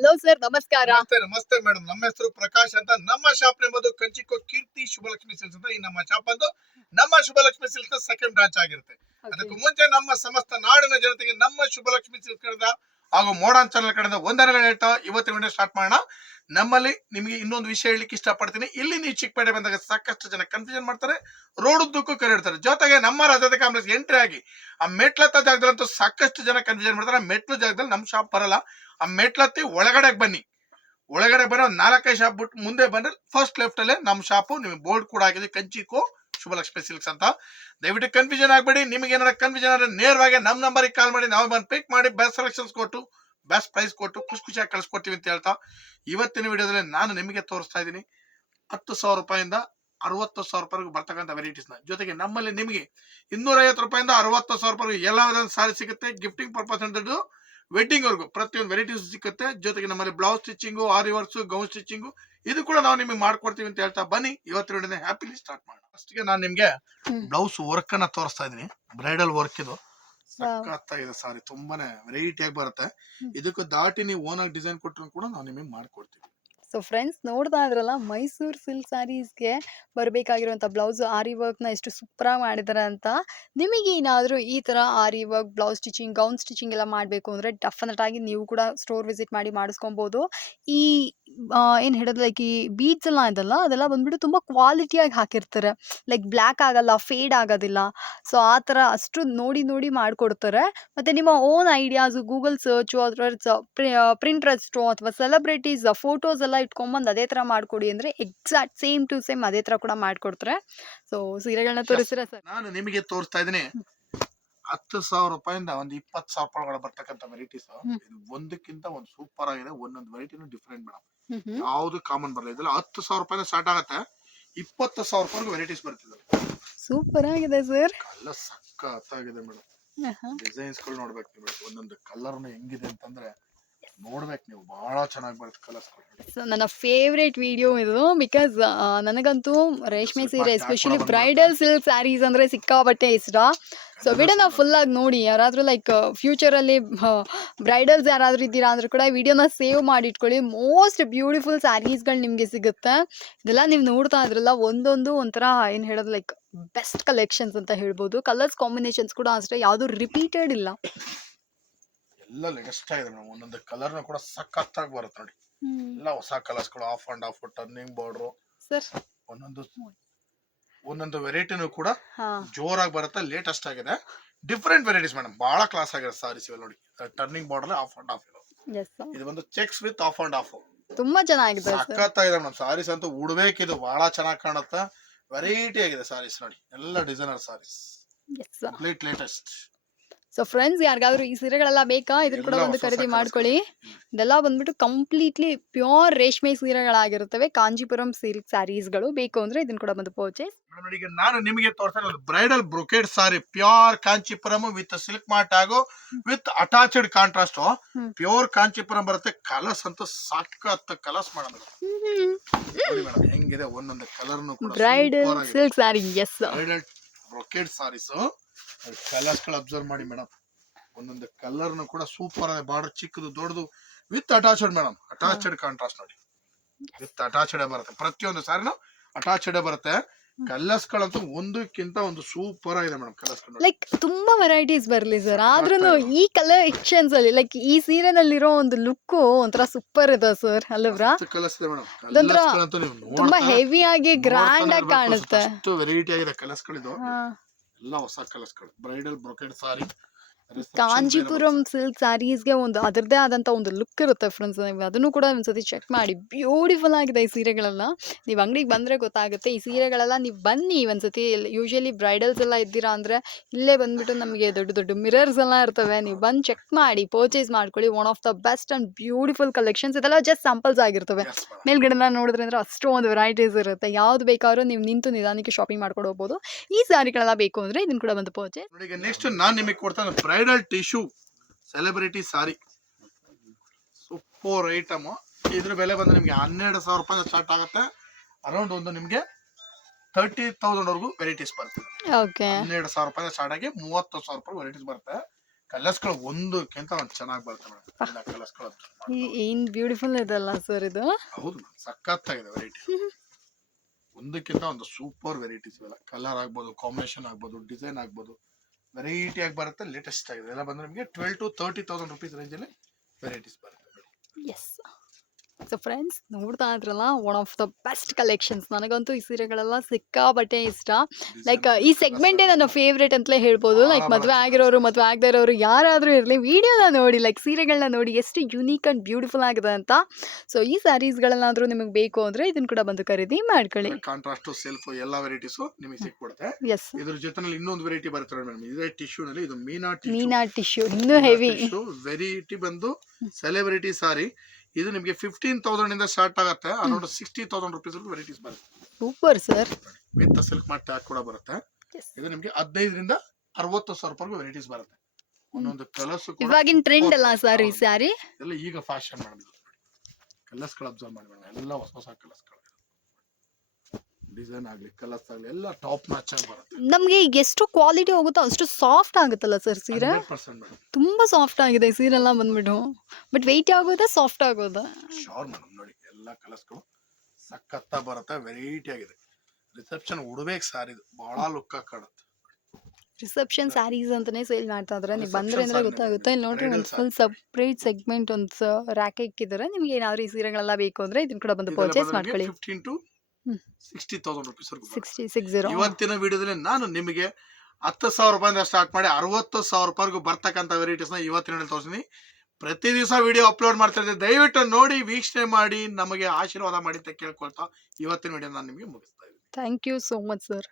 Hello sir ನಮಸ್ಕಾರ. ನಮಸ್ತೆ ನಮಸ್ತೆ ಮೇಡಮ್ ನಮ್ಮ ಹೆಸರು ಪ್ರಕಾಶ್ ಅಂತ. ನಮ್ಮ ಶಾಪ್ ಎಂಬುದು ಕಂಚಿಕೋ ಕೀರ್ತಿ ಶುಭಲಕ್ಷ್ಮಿ ಸಿಲ್ಸ್ ಅಂತ ಈ ನಮ್ಮ ಶಾಪ್ ಬಂದು ನಮ್ಮ ಶುಭಲಕ್ಷ್ಮಿ ಸಿಲ್ಸ್ ಸೆಕೆಂಡ್ ಬ್ರಾಂಚ್ ಆಗಿರುತ್ತೆ. ಅದಕ್ಕೂ ಮುಂಚೆ ನಮ್ಮ ಸಮಸ್ತ ನಾಡಿನ ಜನತೆಗೆ ನಮ್ಮ ಶುಭಲಕ್ಷ್ಮಿ ಸಿಲ್ಸ್ ಕಡೆದ ಹಾಗೂ ಮೋಡನ್ ಚಾನಲ್ ಕಡೆಯಿಂದ ಒಂದರ ಗಂಟೆ ಇವತ್ತಿನ ಗಂಟೆ ಸ್ಟಾರ್ಟ್ ಮಾಡೋಣ. ನಮ್ಮಲ್ಲಿ ನಿಮಗೆ ಇನ್ನೊಂದು ವಿಷಯ ಹೇಳಲಿಕ್ಕೆ ಇಷ್ಟಪಡ್ತೀನಿ. ಇಲ್ಲಿ ನೀವು ಚಿಕ್ಕಪೇಟೆ ಬಂದಾಗ ಸಾಕಷ್ಟು ಜನ ಕನ್ಫ್ಯೂಷನ್ ಮಾಡ್ತಾರೆ ರೋಡ್ ಉದ್ದಕ್ಕೂ ಕರೆಡ್ತಾರೆ ಜೊತೆಗೆ ನಮ್ಮ ರಾಜ್ಯದ ಕಾಂಪ್ಲೆಕ್ಸ್ ಎಂಟ್ರಿ ಆಗಿ ಆ ಮೆಟ್ಲತ್ತ ಜಾಗದಲ್ಲಂತೂ ಸಾಕಷ್ಟು ಜನ ಕನ್ಫ್ಯೂಷನ್ ಮಾಡ್ತಾರೆ. ಆ ಮೆಟ್ಲು ಜಾಗದಲ್ಲಿ ನಮ್ಮ ಶಾಪ್ ಬರಲ್ಲ. ಆ ಮೆಟ್ಲತ್ತಿ ಒಳಗಡೆ ಬನ್ನಿ. ಒಳಗಡೆ ಬರೋ ನಾಲ್ಕೈದು ಶಾಪ್ ಬಿಟ್ಟು ಮುಂದೆ ಬಂದ್ರೆ ಫಸ್ಟ್ ಲೆಫ್ಟ್ ಅಲ್ಲೇ ನಮ್ಮ ಶಾಪು ನಿಮಗೆ ಬೋರ್ಡ್ ಕೂಡ ಆಗಿದೆ ಕಂಚಿಕೋ ಶುಭಲಕ್ಷ್ಮಿ ಸಿಲ್ಕ್ಸ್ ಅಂತ. ದಯವಿಟ್ಟು ಕನ್ಫ್ಯೂಷನ್ ಆಗಬೇಡಿ, ನಿಮಗೆ ಏನಾರ ಕನ್ಫ್ಯೂಷನ್ ಆದ್ರೆ ನೇರವಾಗಿ ನಮ್ಮ ನಂಬರಿಗೆ ಕಾಲ್ ಮಾಡಿ, ನಾವು ಬಂದು ಪಿಕ್ ಮಾಡಿ ಬೆಸ್ಟ್ ಸೆಲೆಕ್ಷನ್ಸ್ ಕೊಟ್ಟು ಬೆಸ್ಟ್ ಪ್ರೈಸ್ ಕೊಟ್ಟು, ಖುಷಿ ಖುಷಿಯಾಗಿ ಕಳಿಸ್ಕೊಡ್ತೀವಿ ಅಂತ ಹೇಳ್ತಾ. ಇವತ್ತಿನ ವಿಡಿಯೋದಲ್ಲಿ ನಾನು ನಿಮಗೆ ತೋರಿಸ್ತಾ ಇದ್ದೀನಿ, ಹತ್ತು ಸಾವಿರ ರೂಪಾಯಿಂದ ಅರವತ್ತು ಸಾವಿರ ರೂಪಾಯಿಗೂ ಬರ್ತಕ್ಕಂಥ ವೆರೈಟೀಸ್ನ ಜೊತೆಗೆ ನಮ್ಮಲ್ಲಿ ನಿಮಗೆ ಇನ್ನೂರೈವತ್ತು ರೂಪಾಯಿಂದ ಅರವತ್ತು ಸಾವಿರ ರೂಪಾಯಿ ಎಲ್ಲ ವಿಧದ ಸಾರಿ ಸಿಗುತ್ತೆ ಗಿಫ್ಟಿಂಗ್ ಪರ್ಪಸ್ ಅಂತ ವೆಡ್ಡಿಂಗ್ ವರ್ಗು ಪ್ರತಿಯೊಂದು ವೆರೈಟೀಸ್ ಸಿಕ್ಕುತ್ತೆ. ಜೊತೆಗೆ ನಮ್ಮಲ್ಲಿ blouse stitching aari works gown stitching ಇದು ಕೂಡ ನಾವು ನಿಮಗೆ ಮಾಡ್ಕೊಡ್ತೀವಿ ಅಂತ ಹೇಳ್ತಾ ಬನ್ನಿ. ಇವತ್ತು ವಿಡಿಯೋನ ಹ್ಯಾಪಿಲಿ ಸ್ಟಾರ್ಟ್ ಮಾಡೋಣ. ಫಸ್ಟ್ಗೆ ನಾನು ನಿಮಗೆ ಬ್ಲೌಸ್ ವರ್ಕ್ ಅನ್ನ ತೋರಿಸ್ತಾ ಇದೀನಿ ಬ್ರೈಡಲ್ ವರ್ಕ್ ಇದು. ಸಖತ್ತಾಗಿದೆ ಸಾರಿ. ತುಂಬಾನೇ ವೆರೈಟಿ ಆಗಿ ಬರುತ್ತೆ. ಇದಕ್ಕೂ ದಾಟಿ ನೀವು ಓನ್ ಆಗಿ ಡಿಸೈನ್ ಕೊಟ್ಟರು ಕೂಡ ನಾವು ನಿಮಗೆ ಮಾಡ್ಕೊಡ್ತೀವಿ. ಸೊ ಫ್ರೆಂಡ್ಸ್ ನೋಡ್ತಾ ಇದ್ರಲ್ಲ, ಮೈಸೂರು ಸಿಲ್ಕ್ ಸ್ಯಾರೀಸ್ಗೆ ಬರಬೇಕಾಗಿರುವಂಥ ಬ್ಲೌಸ್ ಆರಿ ವರ್ಕ್ನ ಎಷ್ಟು ಸೂಪರಾಗಿ ಮಾಡಿದ್ದಾರೆ ಅಂತ. ನಿಮಗೆ ಏನಾದರೂ ಈ ಥರ aari work blouse stitching gown stitching ಎಲ್ಲ ಮಾಡಬೇಕು ಅಂದರೆ ಡೆಫಿನೆಟ್ ಆಗಿ ನೀವು ಕೂಡ ಸ್ಟೋರ್ ವಿಸಿಟ್ ಮಾಡಿ ಮಾಡಿಸ್ಕೊಬೋದು. ಈ ಏನು ಹೇಳೋದು ಲೈಕ್ ಈ ಬೀಡ್ಸ್ ಎಲ್ಲ ಇದಲ್ಲ, ಅದೆಲ್ಲ ಬಂದ್ಬಿಟ್ಟು ತುಂಬ ಕ್ವಾಲಿಟಿಯಾಗಿ ಹಾಕಿರ್ತಾರೆ. ಲೈಕ್ ಬ್ಲ್ಯಾಕ್ ಆಗಲ್ಲ ಫೇಡ್ ಆಗೋದಿಲ್ಲ. ಸೊ ಆ ಥರ ಅಷ್ಟು ನೋಡಿ ನೋಡಿ ಮಾಡಿಕೊಡ್ತಾರೆ. ಮತ್ತು ನಿಮ್ಮ ಓನ್ ಐಡಿಯಾಸು ಗೂಗಲ್ ಸರ್ಚು ಅಥವಾ ಪ್ರಿಂಟ್ರೆಸ್ಟು ಅಥವಾ ಸೆಲೆಬ್ರಿಟೀಸ್ ಫೋಟೋಸ್ ಎಲ್ಲ ಇಟ್ಕೊಂಬಂದು ಅದೇ ಥರ ಮಾಡಿಕೊಡಿ ಅಂದರೆ ಎಕ್ಸಾಕ್ಟ್ ಸೇಮ್ ಟು ಸೇಮ್ ಅದೇ ಥರ ಕೂಡ ಮಾಡಿಕೊಡ್ತಾರೆ. ಸೊ ಸೀರೆಗಳನ್ನ ತೋರಿಸ್ತೀರಾ ಸರ್? ನಾನು ನಿಮಗೆ ತೋರಿಸ್ತಾ ಇದ್ದೀನಿ. ಹತ್ತು ಸಾವಿರ ರೂಪಾಯಿಂದ ಒಂದು ಇಪ್ಪತ್ತು ಸಾವಿರ ರೂಪಾಯಿ ಒಳಗಡೆ ಬರ್ತಕ್ಕಂಥ ವೆರೈಟೀಸ್ ಇದು ಒಂದಕ್ಕಿಂತ ಒಂದು ಸೂಪರ್ ಆಗಿದೆ. ಒಂದೊಂದು ವೆರೈಟಿನೂ ಡಿಫ್ರೆಂಟ್ ಮೇಡಮ್. ಯಾವ್ದು ಕಾಮನ್ ಬರಲ್ಲ ಇದೆಲ್ಲ ಹತ್ತು ಸಾವಿರ ರೂಪಾಯಿಂದ ಸ್ಟಾರ್ಟ್ ಆಗುತ್ತೆ. ಇಪ್ಪತ್ತು ಸಾವಿರ ರೂಪಾಯಿ ವೆರೈಟೀಸ್ ಬರ್ತಿದೆ ಸೂಪರ್ ಆಗಿದೆ ಸರ್. ಎಲ್ಲ ಸಕ್ಕತ್ತಾಗಿದೆ ಮೇಡಮ್ ಡಿಸೈನ್ಸ್ಗಳು ನೋಡ್ಬೇಕು ನೀವು. ಒಂದೊಂದು ಕಲರ್ ಹೆಂಗಿದೆ ಅಂತಂದ್ರೆ ನೋಡ್ಬೇಕು ನೀವು. ಬಹಳ ಚೆನ್ನಾಗಿ ಬರುತ್ತೆ ಕಲರ್ಸ್ ಸೊ ನನ್ನ ಫೇವ್ರೇಟ್ ವಿಡಿಯೋ ಇದು ಬಿಕಾಸ್ ನನಗಂತೂ ರೇಷ್ಮೆ ಸೀರೆ ಎಸ್ಪೆಷಲಿ ಬ್ರೈಡಲ್ ಸಿಲ್ಕ್ ಸ್ಯಾರೀಸ್ ಅಂದರೆ ಸಿಕ್ಕಾಪಟ್ಟೆ ಇಷ್ಟ. ಸೊ ವಿಡಿಯೋನ ಫುಲ್ಲಾಗಿ ನೋಡಿ. ಯಾರಾದರೂ ಲೈಕ್ ಫ್ಯೂಚರಲ್ಲಿ ಬ್ರೈಡಲ್ಸ್ ಯಾರಾದರೂ ಇದ್ದೀರಾ ಅಂದರೂ ಕೂಡ ವಿಡಿಯೋನ ಸೇವ್ ಮಾಡಿ ಇಟ್ಕೊಳ್ಳಿ ಮೋಸ್ಟ್ ಬ್ಯೂಟಿಫುಲ್ ಸ್ಯಾರೀಸ್ಗಳು ನಿಮಗೆ ಸಿಗುತ್ತೆ. ಇದೆಲ್ಲ ನೀವು ನೋಡ್ತಾ ಇದ್ರಲ್ಲ ಒಂದೊಂದು ಒಂಥರ ಏನು ಹೇಳೋದು ಲೈಕ್ ಬೆಸ್ಟ್ ಕಲೆಕ್ಷನ್ಸ್ ಅಂತ ಹೇಳ್ಬೋದು. ಕಲರ್ಸ್ ಕಾಂಬಿನೇಷನ್ಸ್ ಕೂಡ ಅಷ್ಟೇ ಯಾವುದು ರಿಪೀಟೆಡ್ ಇಲ್ಲ. ಎಲ್ಲ ಲೇಟೆಸ್ಟ್ ಆಗಿದೆ ಮೇಡಮ್. ಒಂದೊಂದು ಕಲರ್ ಕೂಡ ಸಖತ್ತಾಗಿ ಬರುತ್ತೆ ನೋಡಿ. ಎಲ್ಲ ಹೊಸ ಕಲರ್ಸ್ಗಳು off and off turning border sir ಒಂದೊಂದು ಒಂದೊಂದು ವೆರೈಟಿನೂ ಕೂಡ ಜೋರಾಗಿ ಬರುತ್ತೆ ಲೇಟೆಸ್ಟ್ ಆಗಿದೆ. ಡಿಫ್ರೆಂಟ್ ವೆರೈಟೀಸ್ ಮೇಡಮ್ ಬಹಳ ಕ್ಲಾಸ್ ಆಗಿದೆ ಸಾರೀಸ್ ಇವೆ ನೋಡಿ. Turning border off and off ಇದು ಒಂದು checks with off and off ತುಂಬಾ ಚೆನ್ನಾಗಿದೆ ಸಖತ್ತಾಗಿದೆ ಮೇಡಮ್ ಸಾರೀಸ್ ಅಂತೂ ಉಡ್ಬೇಕಿದು ಬಹಳ ಚೆನ್ನಾಗಿ ಕಾಣುತ್ತೆ. ವೆರೈಟಿ ಆಗಿದೆ ಸಾರೀಸ್ ನೋಡಿ. ಎಲ್ಲ designer saris complete latest so friends ಯಾರಿಗಾದ್ರೂ ಈ ಸೀರೆಗಳೆಲ್ಲ ಬೇಕಾ? ಇದನ್ನ ಕೂಡ ಒಂದು ಖರೀದಿ ಮಾಡ್ಕೊಳ್ಳಿ. ಇದೆಲ್ಲ ಬಂದ್ಬಿಟ್ಟು ಕಂಪ್ಲೀಟ್ಲಿ ಪ್ಯೂರ್ ರೇಷ್ಮೆ ಸೀರೆಗಳಾಗಿರುತ್ತವೆ. ಕಾಂಜಿಪುರಂ ಸಿಲ್ಕ್ ಸ್ಯಾರೀಸ್ಗಳು ಬೇಕು ಅಂದ್ರೆ ಇದನ್ನ ಕೂಡ ಬಂದು ಪರ್ಚೇಸ್ ಈಗ ನಾನು ನಿಮಗೆ ತೋರಿಸ್ತಾ ಇರೋದು bridal brocade sari pure Kanchipuram with silk mart ಹಾಗೂ with attached contrast. Pure Kanchipuram ಬರುತ್ತೆ. ಕಲರ್ಸ್ ಅಂತೂ ಸಾಕತ್ ಕಲರ್ಸ್ ಮೇಡಮ್ ಹೆಂಗಿದೆ? ಒಂದೊಂದು ಕಲರ್ ಕೂಡ bridal silk saree yes bridal brocade sarees ಕಲರ್ಸ್ಗಳು observe ಮಾಡಿ ಮೇಡಮ್ ಒಂದೊಂದು ಕಲರ್ ಕೂಡ ಸೂಪರ್ ಬಾರ್ಡರ್ ಚಿಕ್ಕದು ದೊಡ್ಡದು with attached madam attached contrast ನೋಡಿ. ವಿತ್ ಅಟ್ಯಾಚ್ಡ್ ಬರುತ್ತೆ. ಪ್ರತಿಯೊಂದು ಸಾರಿನೂ ಅಟ್ಯಾಚ್ಡ್ ಬರುತ್ತೆ. ಕಲರ್ಸ್ಗಳಂತೂ ಒಂದಕ್ಕಿಂತ ಒಂದು ಸೂಪರ್ ಆಗಿದೆ ಮೇಡಮ್ ಕಲರ್ಸ್ ಲೈಕ್ ತುಂಬಾ ವೆರೈಟೀಸ್ ಬರಲಿ ಸರ್ ಆದ್ರೂ ಈ ಕಲರ್ ಎಕ್ಸ್ಚೇಂಜ್ ಅಲ್ಲಿ ಲೈಕ್ ಈ ಸೀರೆನಲ್ಲಿರೋ ಒಂದು ಲುಕ್ ಒಂಥರ ಸೂಪರ್ ಇದೆ ಸರ್ ಅಲ್ಲವ್ರಾ ಕಲರ್ಸ್ ಇದೆ ಮೇಡಮ್ ತುಂಬಾ ಹೆವಿ ಆಗಿ ಗ್ರ್ಯಾಂಡ್ ಆಗಿ ಕಾಣುತ್ತೆ. ಅಷ್ಟು ವೆರೈಟಿ ಆಗಿದೆ ಕಲರ್ಸ್ ಗಳಿದು. ಹಾ. ಎಲ್ಲ ಹೊಸ ಕಲರ್ಸ್ಗಳು. Bridal brocade sari Kanjeepuram silk ಸ್ಯಾರೀಸ್ಗೆ ಒಂದು ಅದರದೇ ಆದಂತ ಒಂದು ಲುಕ್ ಇರುತ್ತೆ ಫ್ರೆಂಡ್ಸ್ ನೀವು ಅದನ್ನು ಕೂಡ ಒಂದ್ಸತಿ ಚೆಕ್ ಮಾಡಿ. ಬ್ಯೂಟಿಫುಲ್ ಆಗಿದೆ ಈ ಸೀರೆಗಳೆಲ್ಲ. ನೀವು ಅಂಗಡಿಗೆ ಬಂದ್ರೆ ಗೊತ್ತಾಗುತ್ತೆ. ಈ ಸೀರೆಗಳೆಲ್ಲ ನೀವು ಬನ್ನಿ ಒಂದ್ಸತಿ ಯೂಶಲಿ ಬ್ರೈಡಲ್ಸ್ ಎಲ್ಲ ಇದ್ದೀರಾ ಅಂದ್ರೆ ಇಲ್ಲೇ ಬಂದ್ಬಿಟ್ಟು ನಮಗೆ ದೊಡ್ಡ ದೊಡ್ಡ ಮಿರರ್ಸ್ ಎಲ್ಲ ಇರ್ತವೆ. ನೀವು ಬಂದು ಚೆಕ್ ಮಾಡಿ ಪರ್ಚೇಸ್ ಮಾಡ್ಕೊಳ್ಳಿ. One of the best and beautiful collections ಇದೆಲ್ಲ ಜಸ್ಟ್ ಸ್ಯಾಂಪಲ್ಸ್ ಆಗಿರ್ತವೆ. ಮೇಲ್ಗಡೆನ ನೋಡಿದ್ರೆ ಅಂದ್ರೆ ಅಷ್ಟೊಂದು ವೆರೈಟೀಸ್ ಇರುತ್ತೆ. ಯಾವ್ದು ಬೇಕಾದ್ರೂ ನೀವು ನಿಂತು ನಿಧಾನಕ್ಕೆ ಶಾಪಿಂಗ್ ಮಾಡ್ಕೊಂಡು ಹೋಗ್ಬೋದು. ಈ ಸ್ಯಾರಿಗಳೆಲ್ಲ ಬೇಕು ಅಂದ್ರೆ ಇದನ್ನ ಕೂಡ ಬಂದು ಪರ್ಚೇಸ್ ನೆಕ್ಸ್ಟ್ ನಾನು ನಿಮಗೆ ಕೊಡ್ತಾನೆ bridal tissue celebrity sari super item ಇದ್ರ ಬೆಲೆ ಬಂದ್ರೆ ನಿಮಗೆ ಹನ್ನೆರಡು ಸಾವಿರ ರೂಪಾಯಿ ಸ್ಟಾರ್ಟ್ ಆಗುತ್ತೆ. ಅರೌಂಡ್ ಒಂದು ನಿಮಗೆ ತರ್ಟಿ ತೌಸಂಡ್ ವರೆಗೂ ವೆರೈಟೀಸ್ ಬರ್ತದೆ ಹನ್ನೆರಡು ಸಾವಿರ ರೂಪಾಯಿ ಸ್ಟಾರ್ಟ್ ಆಗಿ ಮೂವತ್ತು ಸಾವಿರ ರೂಪಾಯಿ ವೆರೈಟೀಸ್ ಬರುತ್ತೆ. ಕಲರ್ಸ್ಗಳು ಒಂದಕ್ಕಿಂತ ಒಂದು ಚೆನ್ನಾಗಿ ಬರುತ್ತೆ ಮೇಡಮ್. ಕಲರ್ಸ್ಗಳು ಏನ್ ಬ್ಯೂಟಿಫುಲ್ ಇದೆಲ್ಲ ಸರ್ ಇದು? ಹೌದು ಸಖತ್ತಾಗಿದೆ ವೆರೈಟಿ ಒಂದಕ್ಕಿಂತ ಒಂದು ಸೂಪರ್ ವೆರೈಟೀಸ್ ಇವೆಲ್ಲ. ಕಲರ್ ಆಗ್ಬೋದು ಕಾಂಬಿನೇಷನ್ ಆಗ್ಬೋದು ಡಿಸೈನ್ ಆಗ್ಬೋದು. ವೆರೈಟಿ ಆಗಿ ಬರುತ್ತೆ ಲೇಟೆಸ್ಟ್ ಆಗಿದೆ. ಎಲ್ಲ ಬಂದ್ರೆ ನಿಮಗೆ twelve to thirty thousand rupees ರೇಂಜಲ್ಲಿ ವೆರೈಟೀಸ್ ಬರುತ್ತೆ. ಎಸ್ ಸೊ ಫ್ರೆಂಡ್ಸ್ ನೋಡ್ತಾ ಇದ್ರಲ್ಲ one of the best collections ನನಗಂತೂ ಈ ಸೀರೆಗಳೆಲ್ಲ ಸಿಕ್ಕಾಪಟ್ಟೆ ಇಷ್ಟ. ಲೈಕ್ ಈ ಸೆಗ್ಮೆಂಟೇ ನನ್ನ ಫೇವ್ರೇಟ್ ಅಂತಲೇ ಹೇಳ್ಬೋದು. ಲೈಕ್ ಮದುವೆ ಆಗಿರೋರು ಮದುವೆ ಆಗದೆ ಇರೋರು ಯಾರಾದರೂ ಇರಲಿ ವಿಡಿಯೋನ ನೋಡಿ ಲೈಕ್ ಸೀರೆಗಳನ್ನ ನೋಡಿ ಎಷ್ಟು ಯುನೀಕ್ ಆ್ಯಂಡ್ ಬ್ಯೂಟಿಫುಲ್ ಆಗಿದೆ ಅಂತ. ಸೊ ಈ ಸ್ಯಾರೀಸ್ಗಳನ್ನಾದರೂ ನಿಮಗೆ ಬೇಕು ಅಂದರೆ ಇದನ್ನು ಕೂಡ ಬಂದು ಖರೀದಿ ಮಾಡ್ಕೊಳ್ಳಿ. ಕಾಂಟ್ರಾಸ್ಟ್ ಸೆಲ್ಫ್ ಎಲ್ಲ ವೆರೈಟೀಸು ನಿಮಗೆ ಸಿಕ್ಬಿಡುತ್ತೆ. ಎಸ್ ಇದ್ರ ಜೊತೆನಲ್ಲಿ ಇನ್ನೊಂದು ವೆರೈಟಿ ಬರುತ್ತೆ ಮೇಡಮ್. ಇದೇ ಟಿಶ್ಯೂನಲ್ಲಿ ಇದು ಮೀನಾ ಟಿಶ್ಯೂ ಮೀನಾ ಟಿಶ್ಯೂ ಇನ್ನೂ ಹೆವಿ ವೆರೈಟಿ ಬಂದು ಸೆಲೆಬ್ರಿಟಿ ಸಾರಿ ಇದು ನಿಮಗೆ ಫಿಫ್ಟೀನ್ ತೌಸಂಡ್ ಇಂದ ಸ್ಟಾರ್ಟ್ ಆಗುತ್ತೆ. Around sixty thousand rupees varieties ಬರುತ್ತೆ. Super sir with silk mart tag ಕೂಡ ಬರುತ್ತೆ. ಇದು ನಿಮಗೆ ಹದಿನೈದರಿಂದ ಅರವತ್ತು ಸಾವಿರ ರೂಪಾಯಿ ವೆರೈಟೀಸ್ ಬರುತ್ತೆ. ಒಂದೊಂದು ಕಲರ್ಸ್ ಇವಾಗಿನ ಟ್ರೆಂಡ್ ಅಲ್ಲ ಸರ್ ಈ ಸ್ಯಾರಿ ಎಲ್ಲ ಈಗ ಫ್ಯಾಷನ್ ಮಾಡಿದ್ರು ಕಲರ್ಸ್ಗಳು ಅಬ್ಸರ್ವ್ ಮಾಡಿ ಮೇಡಮ್. ಎಲ್ಲ ಹೊಸ ಹೊಸ ಕಲರ್ಸ್ಗಳು. ಡಿಸೈನ್ ಆಗ್ಲಿ ಕಲರ್ಸ್ ಆಗ್ಲಿ ಎಲ್ಲ ಟಾಪ್ ಮ್ಯಾಚ್ ಆಗಿ ಬರುತ್ತೆ. ನಮಗೆ ಎಷ್ಟು ಕ್ವಾಲಿಟಿ ಹೋಗುತ್ತೋ ಅಷ್ಟು ಸಾಫ್ಟ್ ಆಗುತ್ತಲ್ಲ ಸರ್? ಸೀರೆ ತುಂಬಾ ಸಾಫ್ಟ್ ಆಗಿದೆ ಈ ಸೀರೆ ಎಲ್ಲ ಬಂದ್ಬಿಟ್ಟು. ಬಟ್ ವೆಯ್ಟ್ ಆಗೋದ ಸಾಫ್ಟ್ ಆಗೋದ? ಶೋರ್ ಮೇಡಮ್ ನೋಡಿ ಎಲ್ಲ ಕಲರ್ಸ್ಗಳು ಸಖತ್ತ ಬರುತ್ತೆ ವೆರೈಟಿ ಆಗಿದೆ. ರಿಸೆಪ್ಷನ್ ಉಡ್ಬೇಕು ಸಾರಿ ಇದು ಬಹಳ ಲುಕ್ ಕಾಣುತ್ತೆ. ರಿಸೆಪ್ಷನ್ ಸ್ಯಾರೀಸ್ ಅಂತಾನೆ ಸೇಲ್ ಮಾಡ್ತಾ ಇದಾರೆ. ನೀವು ಬಂದ್ರೆ ಅಂದ್ರೆ ಗೊತ್ತಾಗುತ್ತೆ. ಇಲ್ಲಿ ನೋಡ್ರಿ ಒಂದು ಫುಲ್ ಸಪ್ರೇಟ್ ಸೆಗ್ಮೆಂಟ್ ಒಂದು ರ್ಯಾಕ್ ಇಕ್ಕಿದ್ದಾರೆ ನಿಮ್ಗೆ ಏನಾದ್ರು ಈ ಸೀರೆಗಳೆಲ್ಲ ಬೇಕು ಅಂದ್ರೆ ಇದನ್ನ ಕೂಡ ಬಂದು ಪರ್ಚೇಸ್ ಮಾಡ್ಕೊಳ್ಳಿ. Fifteen to. Sixty thousand rupees sixty six zero ಇವತ್ತಿನ ವಿಡಿಯೋದಲ್ಲಿ ನಾನು ನಿಮಗೆ ಹತ್ತು ಸಾವಿರ ರೂಪಾಯಿಂದ ಸ್ಟಾರ್ಟ್ ಮಾಡಿ ಅರವತ್ತು ಸಾವಿರ ರೂಪಾಯಿಗೂ ಬರ್ತಕ್ಕಂಥ ವೆರೈಟೀಸ್ನ ಇವತ್ತಿನ ತೋರಿಸ್ತೀನಿ. ಪ್ರತಿ ದಿವಸ ವಿಡಿಯೋ ಅಪ್ಲೋಡ್ ಮಾಡ್ತಾ ಇದ್ದೆ ದಯವಿಟ್ಟು ನೋಡಿ, ವೀಕ್ಷಣೆ ಮಾಡಿ, ನಮಗೆ ಆಶೀರ್ವಾದ ಮಾಡಿ ಅಂತ ಕೇಳ್ಕೊಳ್ತಾ ಇವತ್ತಿನ ವಿಡಿಯೋ ನಾನು ನಿಮಗೆ ಮುಗಿಸ್ತಾ ಇದ್ದೀನಿ. Thank you so much sir